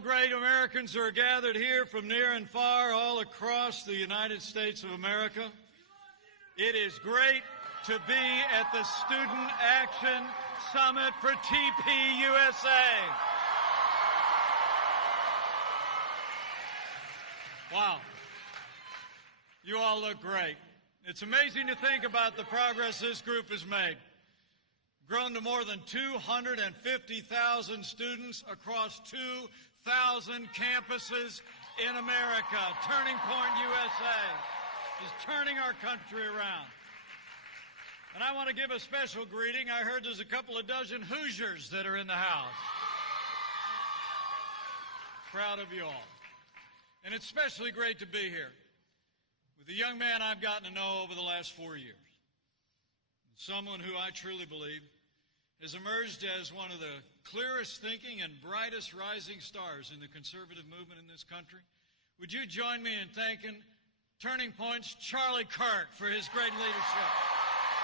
the great Americans who are gathered here from near and far, all across the United States of America. It is great to be at the Student Action Summit for TPUSA. Wow. You all look great. It's amazing to think about the progress this group has made. Grown to more than 250,000 students across 2,000 campuses in America. Turning Point USA is turning our country around. And I want to give a special greeting. I heard there's a couple of dozen Hoosiers that are in the house. Proud of you all. And it's especially great to be here with a young man I've gotten to know over the last 4 years. Someone who I truly believe has emerged as one of the clearest thinking and brightest rising stars in the conservative movement in this country. Would you join me in thanking Turning Point's Charlie Kirk for his great leadership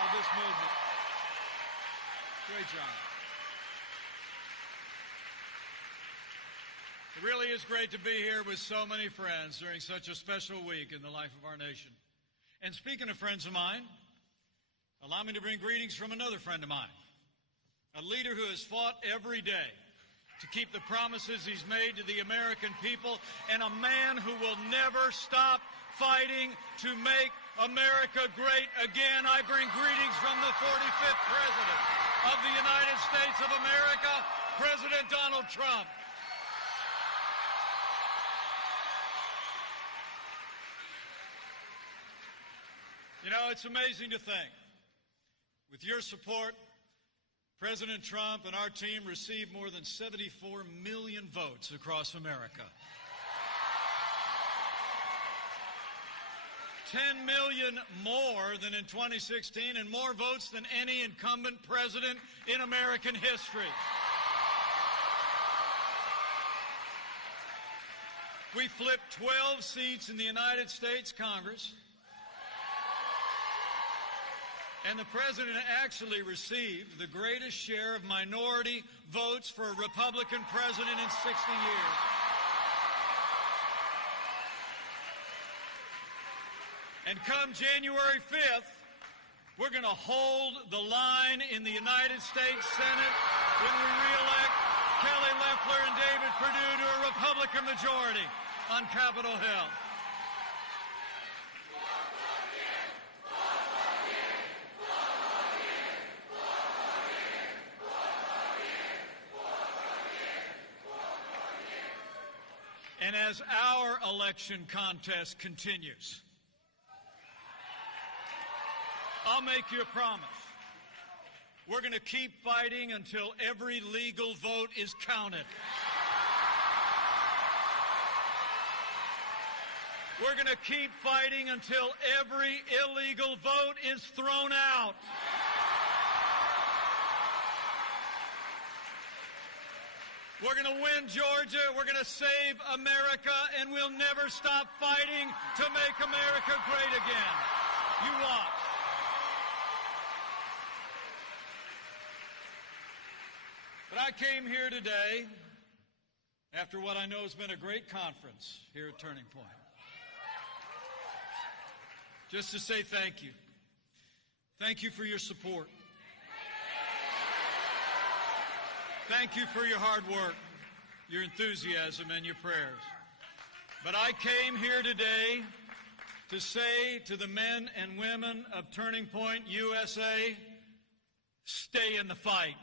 of this movement? Great job. It really is great to be here with so many friends during such a special week in the life of our nation. And speaking of friends of mine, allow me to bring greetings from another friend of mine, a leader who has fought every day to keep the promises he's made to the American people, and a man who will never stop fighting to make America great again. I bring greetings from the 45th President of the United States of America, President Donald Trump. You know, it's amazing to think, with your support, President Trump and our team received more than 74 million votes across America. 10 million more than in 2016, and more votes than any incumbent president in American history. We flipped 12 seats in the United States Congress. And the president actually received the greatest share of minority votes for a Republican president in 60 years. And come January 5th, we're going to hold the line in the United States Senate when we re-elect Kelly Loeffler and David Perdue to a Republican majority on Capitol Hill. And as our election contest continues, I'll make you a promise. We're going to keep fighting until every legal vote is counted. We're going to keep fighting until every illegal vote is thrown out. We're going to win Georgia, we're going to save America, and we'll never stop fighting to make America great again. You watch. But I came here today after what I know has been a great conference here at Turning Point, just to say thank you. Thank you for your support. Thank you for your hard work, your enthusiasm, and your prayers. But I came here today to say to the men and women of Turning Point USA, stay in the fight.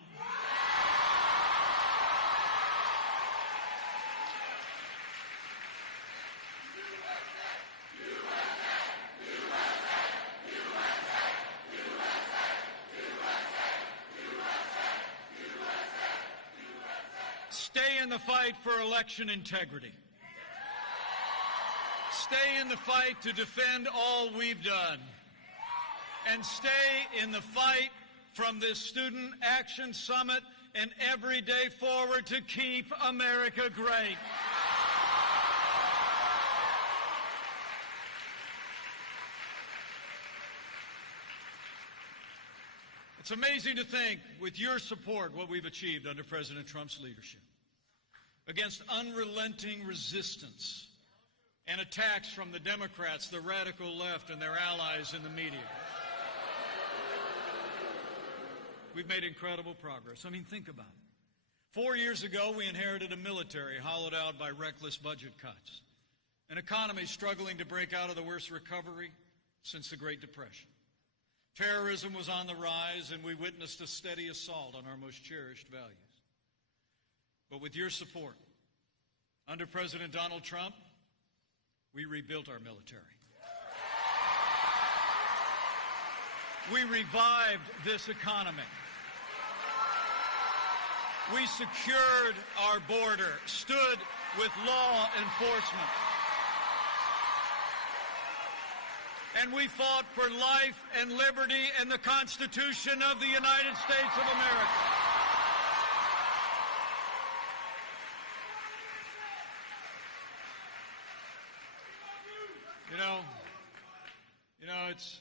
Stay in the fight for election integrity. Stay in the fight to defend all we've done. And stay in the fight from this Student Action Summit and every day forward to keep America great. It's amazing to think, with your support, what we've achieved under President Trump's leadership. against unrelenting resistance and attacks from the Democrats, the radical left, and their allies in the media. We've made incredible progress. I mean, think about it. 4 years ago, we inherited a military hollowed out by reckless budget cuts, an economy struggling to break out of the worst recovery since the Great Depression. Terrorism was on the rise, and we witnessed a steady assault on our most cherished values. But with your support, under President Donald Trump, we rebuilt our military. We revived this economy. We secured our border, stood with law enforcement. And we fought for life and liberty and the Constitution of the United States of America. You know, it's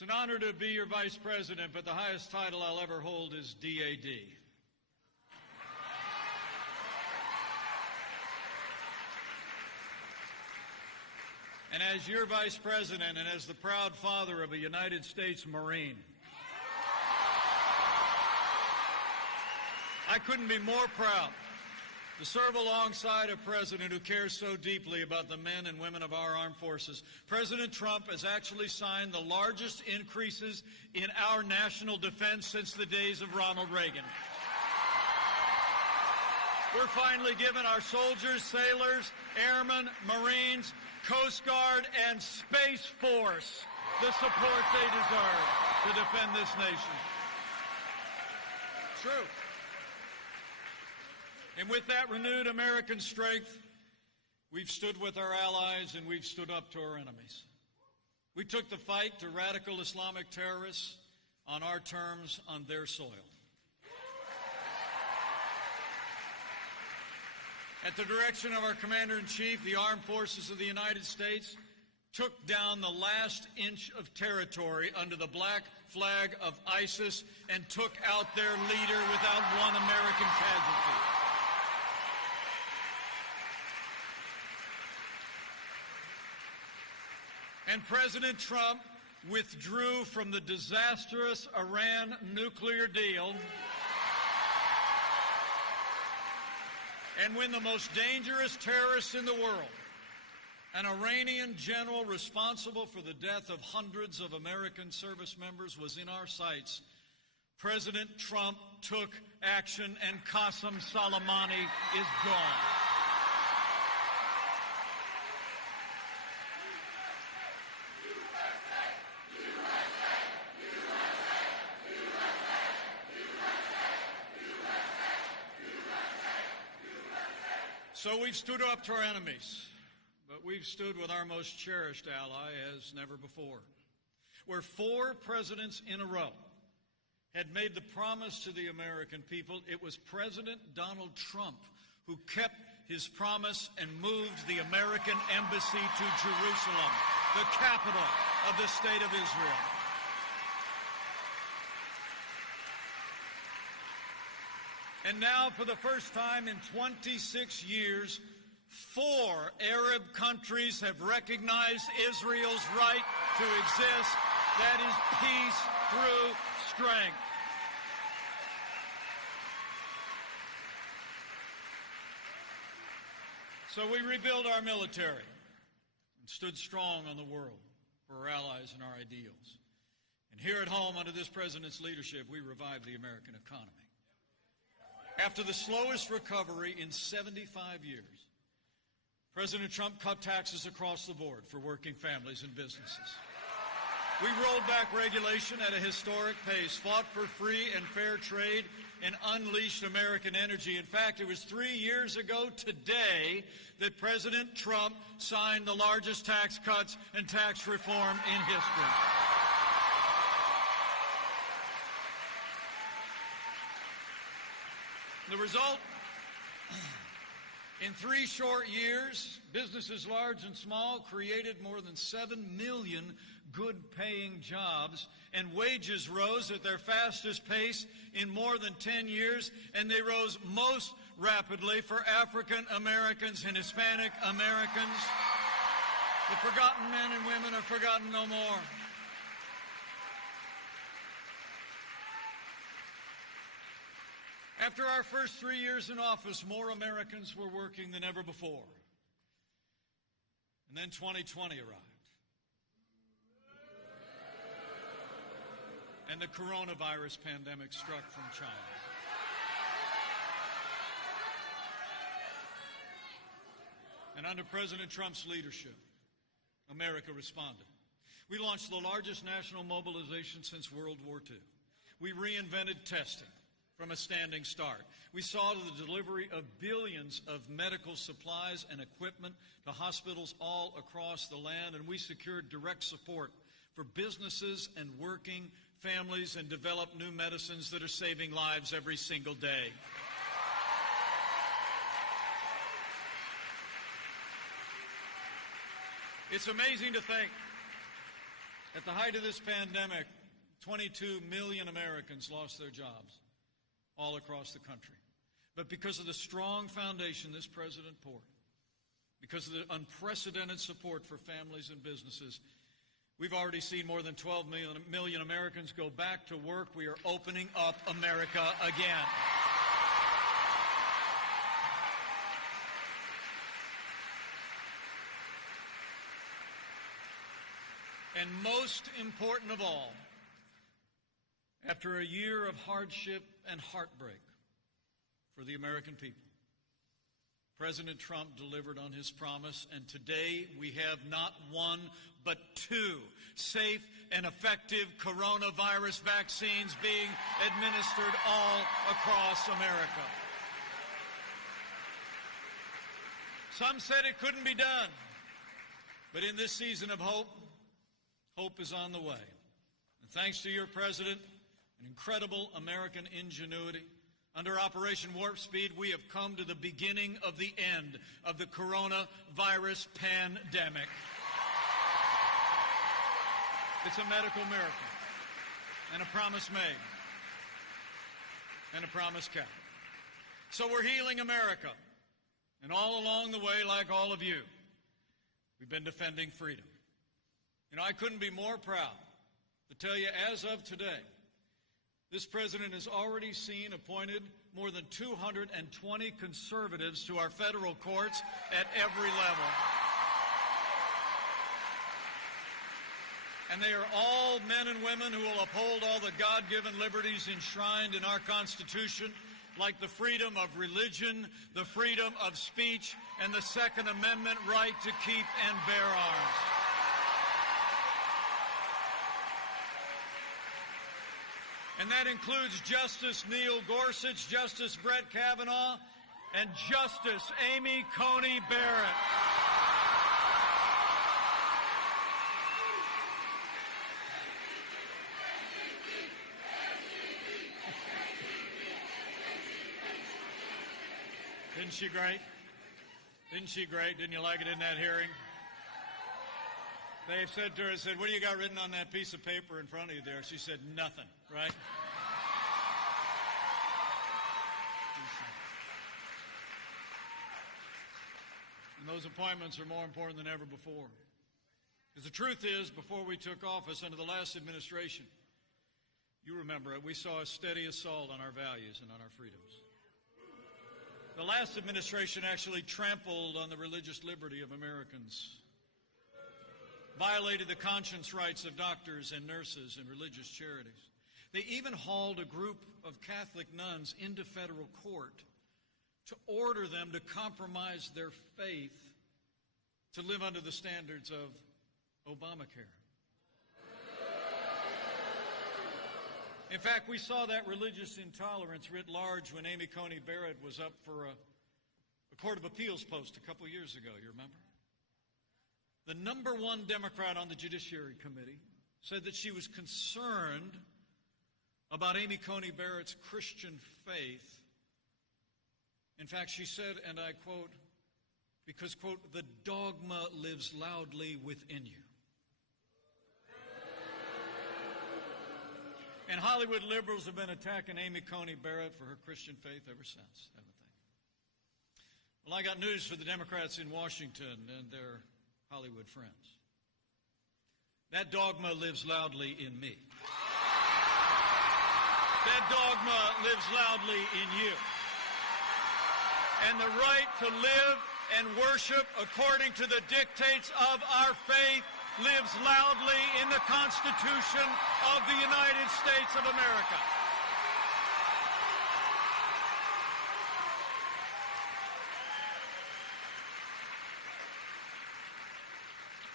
an honor to be your vice president, but the highest title I'll ever hold is DAD. And as your vice president and as the proud father of a United States Marine, I couldn't be more proud to serve alongside a president who cares so deeply about the men and women of our armed forces. President Trump has actually signed the largest increases in our national defense since the days of Ronald Reagan. We're finally giving our soldiers, sailors, airmen, Marines, Coast Guard, and Space Force the support they deserve to defend this nation. True. And with that renewed American strength, we've stood with our allies and we've stood up to our enemies. We took the fight to radical Islamic terrorists on our terms, on their soil. At the direction of our Commander-in-Chief, the Armed Forces of the United States took down the last inch of territory under the black flag of ISIS and took out their leader without one American casualty. And President Trump withdrew from the disastrous Iran nuclear deal. And when the most dangerous terrorist in the world, an Iranian general responsible for the death of hundreds of American service members, was in our sights, President Trump took action and Qasem Soleimani is gone. So we've stood up to our enemies, but we've stood with our most cherished ally as never before. Where 4 presidents in a row had made the promise to the American people, it was President Donald Trump who kept his promise and moved the American embassy to Jerusalem, the capital of the state of Israel. And now, for the first time in 26 years, 4 Arab countries have recognized Israel's right to exist. That is peace through strength. So we rebuilt our military and stood strong on the world for our allies and our ideals. And here at home, under this president's leadership, we revived the American economy. After the slowest recovery in 75 years, President Trump cut taxes across the board for working families and businesses. We rolled back regulation at a historic pace, fought for free and fair trade, and unleashed American energy. In fact, it was 3 years ago today that President Trump signed the largest tax cuts and tax reform in history. The result, in 3 short years, businesses large and small created more than 7 million good-paying jobs, and wages rose at their fastest pace in more than 10 years, and they rose most rapidly for African Americans and Hispanic Americans. The forgotten men and women are forgotten no more. After our first 3 years in office, more Americans were working than ever before. And then 2020 arrived. And the coronavirus pandemic struck from China. And under President Trump's leadership, America responded. We launched the largest national mobilization since World War II. We reinvented testing from a standing start. We saw to the delivery of billions of medical supplies and equipment to hospitals all across the land, and we secured direct support for businesses and working families and developed new medicines that are saving lives every single day. It's amazing to think, at the height of this pandemic, 22 million Americans lost their jobs all across the country. But because of the strong foundation this president poured, because of the unprecedented support for families and businesses, we've already seen more than 12 million Americans go back to work. We are opening up America again. And most important of all, after a year of hardship and heartbreak for the American people, President Trump delivered on his promise, and today we have not one but two safe and effective coronavirus vaccines being administered all across America. Some said it couldn't be done, but in this season of hope, hope is on the way. And thanks to your president and incredible American ingenuity, under Operation Warp Speed, we have come to the beginning of the end of the coronavirus pandemic. It's a medical miracle, and a promise made, and a promise kept. So we're healing America, and all along the way, like all of you, we've been defending freedom. You know, I couldn't be more proud to tell you, as of today, this president has already appointed more than 220 conservatives to our federal courts at every level. And they are all men and women who will uphold all the God-given liberties enshrined in our Constitution, like the freedom of religion, the freedom of speech, and the Second Amendment right to keep and bear arms. And that includes Justice Neil Gorsuch, Justice Brett Kavanaugh, and Justice Amy Coney Barrett. Isn't she great? Isn't she great? Didn't you like it in that hearing? They said to her, what do you got written on that piece of paper in front of you there? She said, nothing, right? And those appointments are more important than ever before. Because the truth is, before we took office under the last administration, you remember it, we saw a steady assault on our values and on our freedoms. The last administration actually trampled on the religious liberty of Americans, violated the conscience rights of doctors and nurses and religious charities. They even hauled a group of Catholic nuns into federal court to order them to compromise their faith to live under the standards of Obamacare. In fact, we saw that religious intolerance writ large when Amy Coney Barrett was up for a Court of Appeals post a couple years ago, you remember? The number one Democrat on the Judiciary Committee said that she was concerned about Amy Coney Barrett's Christian faith. In fact, she said, and I quote, because, quote, the dogma lives loudly within you. And Hollywood liberals have been attacking Amy Coney Barrett for her Christian faith ever since, haven't they? Well, I got news for the Democrats in Washington and their Hollywood friends. That dogma lives loudly in me. That dogma lives loudly in you. And the right to live and worship according to the dictates of our faith lives loudly in the Constitution of the United States of America.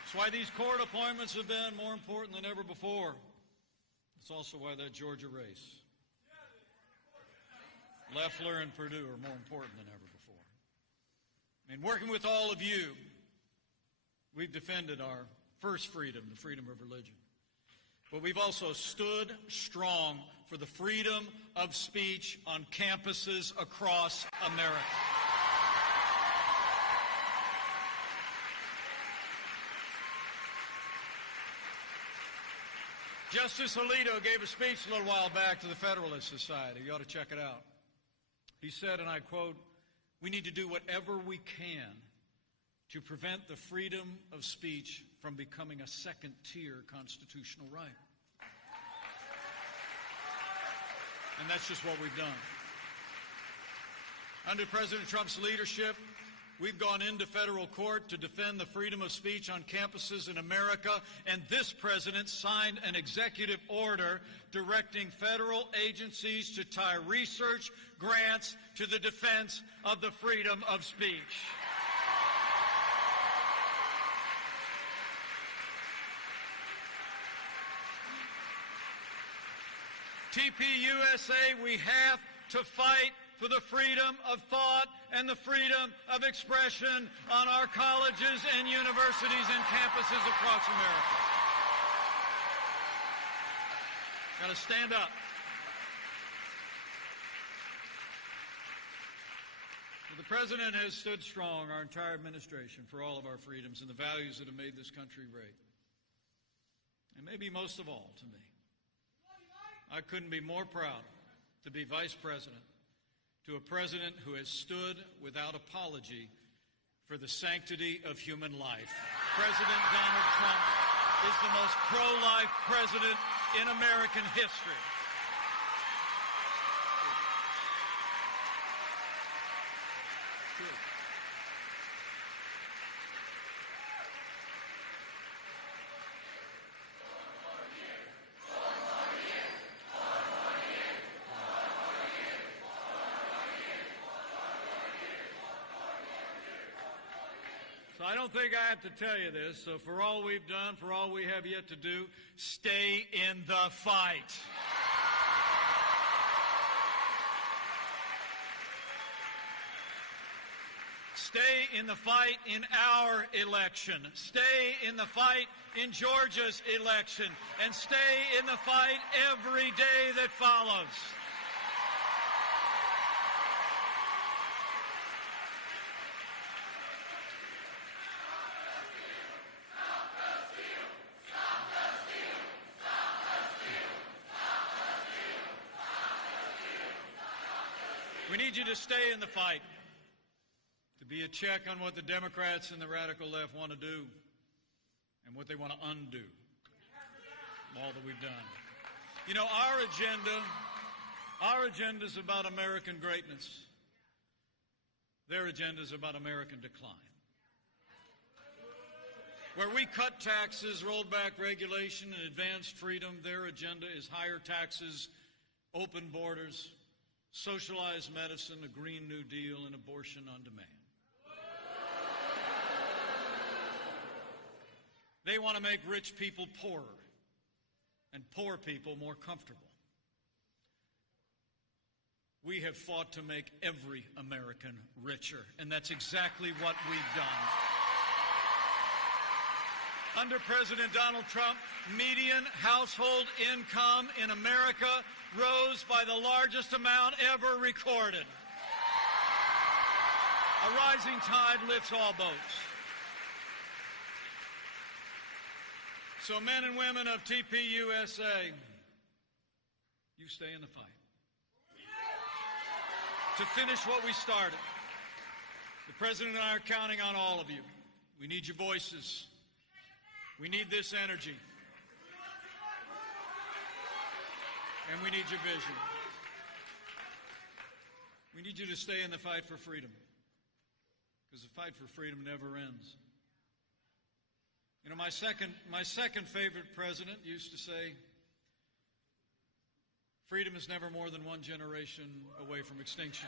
That's why these court appointments have been more important than ever before. It's also why that Georgia race, Loeffler and Perdue, are more important than ever before. And working with all of you, we've defended our first freedom, the freedom of religion. But we've also stood strong for the freedom of speech on campuses across America. Justice Alito gave a speech a little while back to the Federalist Society. You ought to check it out. He said, and I quote, "We need to do whatever we can to prevent the freedom of speech from becoming a second-tier constitutional right." And that's just what we've done. Under President Trump's leadership, we've gone into federal court to defend the freedom of speech on campuses in America, and this president signed an executive order directing federal agencies to tie research grants to the defense of the freedom of speech. TPUSA, we have to fight for the freedom of thought and the freedom of expression on our colleges and universities and campuses across America. Got to stand up. The President has stood strong, our entire administration, for all of our freedoms and the values that have made this country great. And maybe most of all to me, I couldn't be more proud to be Vice President to a president who has stood without apology for the sanctity of human life. President Donald Trump is the most pro-life president in American history. So I don't think I have to tell you this. So for all we've done, for all we have yet to do, stay in the fight. Stay in the fight in our election. Stay in the fight in Georgia's election. And stay in the fight every day that follows. We need you to stay in the fight, to be a check on what the Democrats and the radical left want to do and what they want to undo, all that we've done. You know, our agenda is about American greatness. Their agenda is about American decline. Where we cut taxes, rolled back regulation, and advanced freedom, their agenda is higher taxes, open borders, socialized medicine, a Green New Deal, and abortion on demand. They want to make rich people poorer and poor people more comfortable. We have fought to make every American richer, and that's exactly what we've done. Under President Donald Trump, median household income in America rose by the largest amount ever recorded. A rising tide lifts all boats. So men and women of TPUSA, you stay in the fight. To finish what we started, The President and I are counting on all of you. We need your voices. We need this energy. And we need your vision. We need you to stay in the fight for freedom, because the fight for freedom never ends. You know, my second favorite president used to say, freedom is never more than one generation away from extinction.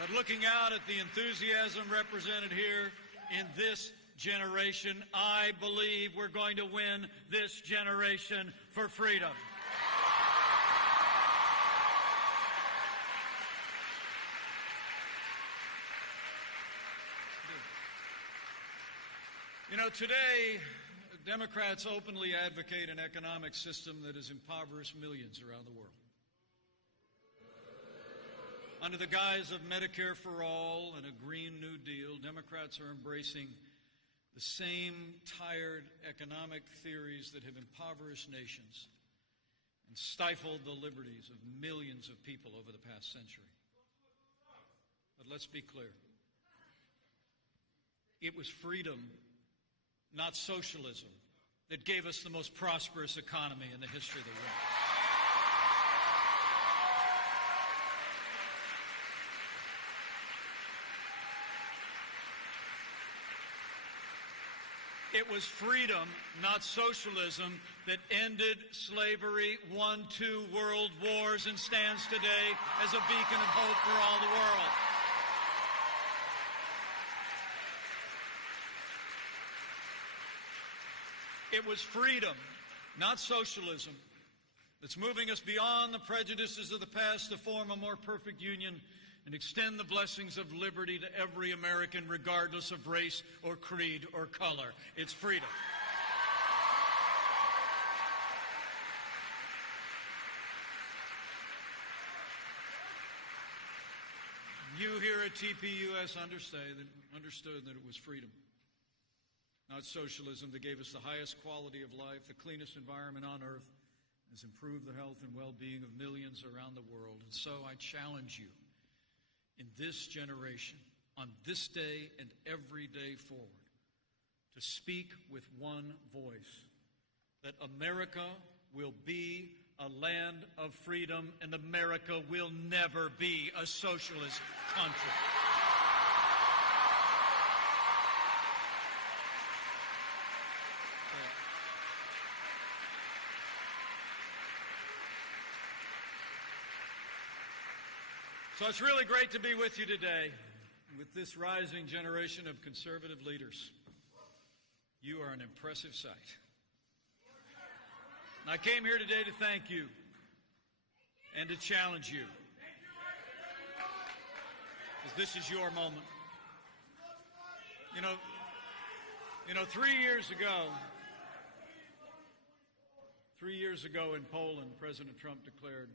But looking out at the enthusiasm represented here in this generation, I believe we're going to win this generation for freedom. You know, today, Democrats openly advocate an economic system that has impoverished millions around the world. Under the guise of Medicare for All and a Green New Deal, Democrats are embracing the same tired economic theories that have impoverished nations and stifled the liberties of millions of people over the past century. But let's be clear. It was freedom, not socialism, that gave us the most prosperous economy in the history of the world. It was freedom, not socialism, that ended slavery, won 2 world wars, and stands today as a beacon of hope for all the world. It was freedom, not socialism, that's moving us beyond the prejudices of the past to form a more perfect union and extend the blessings of liberty to every American, regardless of race or creed or color. It's freedom. You here at TPUS understood that it was freedom, not socialism, that gave us the highest quality of life, the cleanest environment on earth, has improved the health and well-being of millions around the world. And so I challenge you, in this generation, on this day and every day forward, to speak with one voice, that America will be a land of freedom and America will never be a socialist country. So it's really great to be with you today, with this rising generation of conservative leaders. You are an impressive sight. And I came here today to thank you and to challenge you, because this is your moment. You know, 3 years ago in Poland, President Trump declared,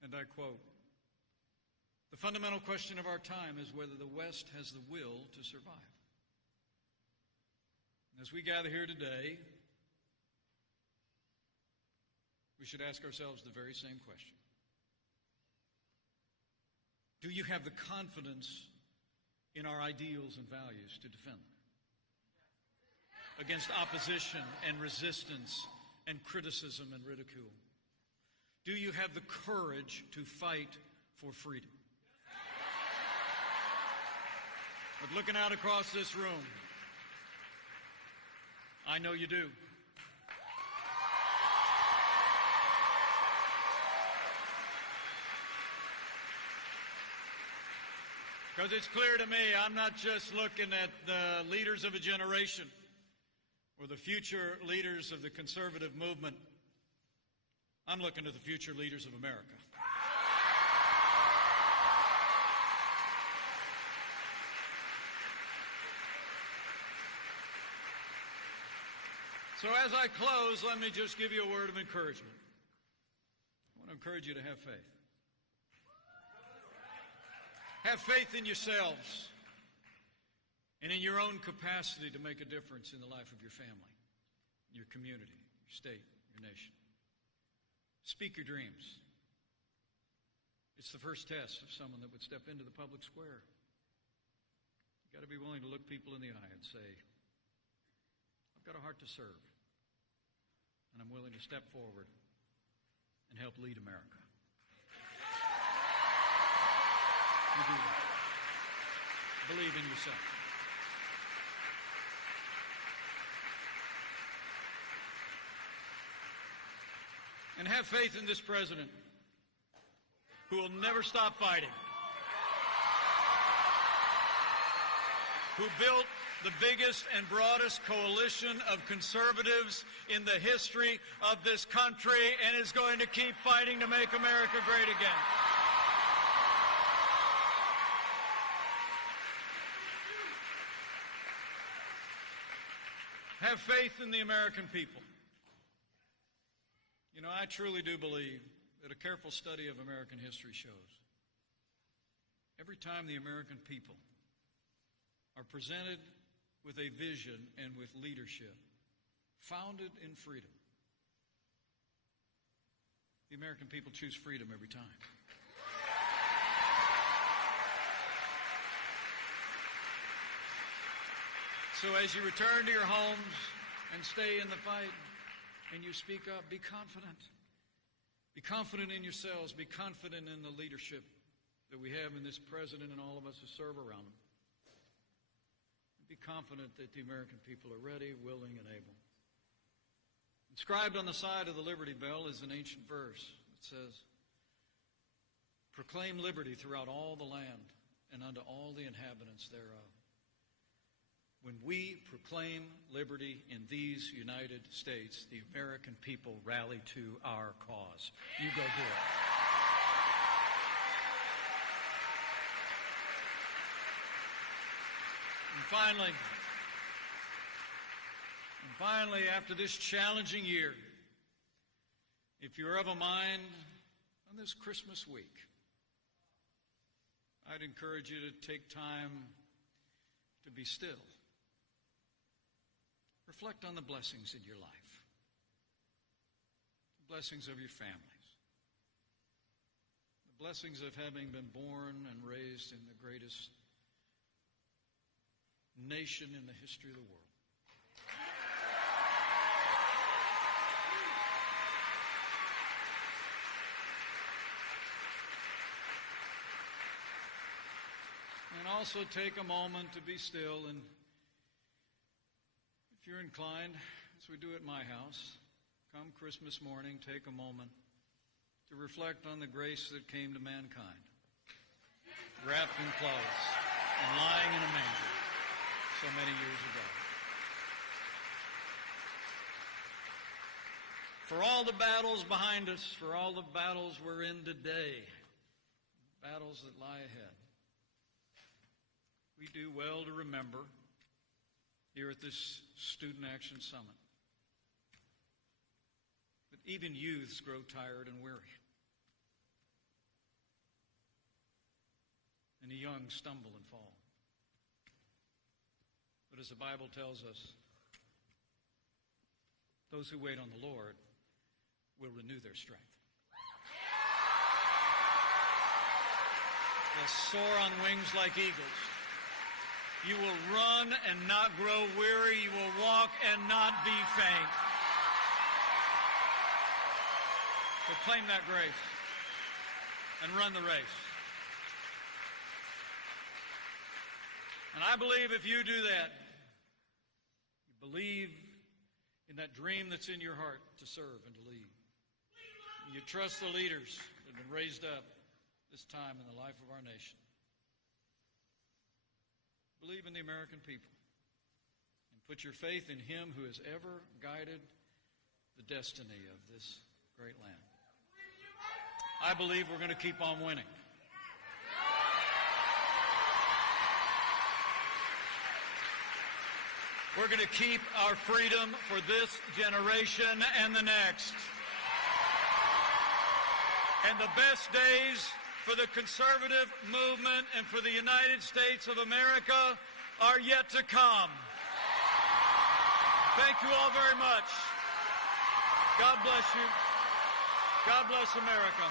and I quote, "The fundamental question of our time is whether the West has the will to survive." As we gather here today, we should ask ourselves the very same question. Do you have the confidence in our ideals and values to defend them against opposition and resistance and criticism and ridicule? Do you have the courage to fight for freedom? But looking out across this room, I know you do. Because it's clear to me, I'm not just looking at the leaders of a generation or the future leaders of the conservative movement. I'm looking at the future leaders of America. So as I close, let me just give you a word of encouragement. I want to encourage you to have faith. Have faith in yourselves and in your own capacity to make a difference in the life of your family, your community, your state, your nation. Speak your dreams. It's the first test of someone that would step into the public square. You've got to be willing to look people in the eye and say, I've got a heart to serve, and I'm willing to step forward and help lead America. You do that. Believe in yourself. And have faith in this president who will never stop fighting, who built the biggest and broadest coalition of conservatives in the history of this country and is going to keep fighting to make America great again. Have faith in the American people. You know, I truly do believe that a careful study of American history shows every time the American people are presented with a vision and with leadership founded in freedom, the American people choose freedom every time. So as you return to your homes and stay in the fight and you speak up, be confident. Be confident in yourselves. Be confident in the leadership that we have in this president and all of us who serve around him. Be confident that the American people are ready, willing, and able. Inscribed on the side of the Liberty Bell is an ancient verse that says, "Proclaim liberty throughout all the land and unto all the inhabitants thereof." When we proclaim liberty in these United States, the American people rally to our cause. You go do it. And finally, after this challenging year, if you're of a mind on this Christmas week, I'd encourage you to take time to be still. Reflect on the blessings in your life, the blessings of your families, the blessings of having been born and raised in the greatest nation in the history of the world. And also take a moment to be still, and if you're inclined, as we do at my house, come Christmas morning, take a moment to reflect on the grace that came to mankind, wrapped in clothes and lying in a manger so many years ago. For all the battles behind us, for all the battles we're in today, battles that lie ahead, we do well to remember here at this Student Action Summit that even youths grow tired and weary, and the young stumble and fall. But as the Bible tells us, those who wait on the Lord will renew their strength. They'll soar on wings like eagles. You will run and not grow weary. You will walk and not be faint. Proclaim that grace and run the race. And I believe if you do that, you believe in that dream that's in your heart to serve and to lead. And you trust the leaders that have been raised up this time in the life of our nation. Believe in the American people and put your faith in Him who has ever guided the destiny of this great land. I believe we're going to keep on winning. We're going to keep our freedom for this generation and the next. And the best days for the conservative movement and for the United States of America are yet to come. Thank you all very much. God bless you. God bless America.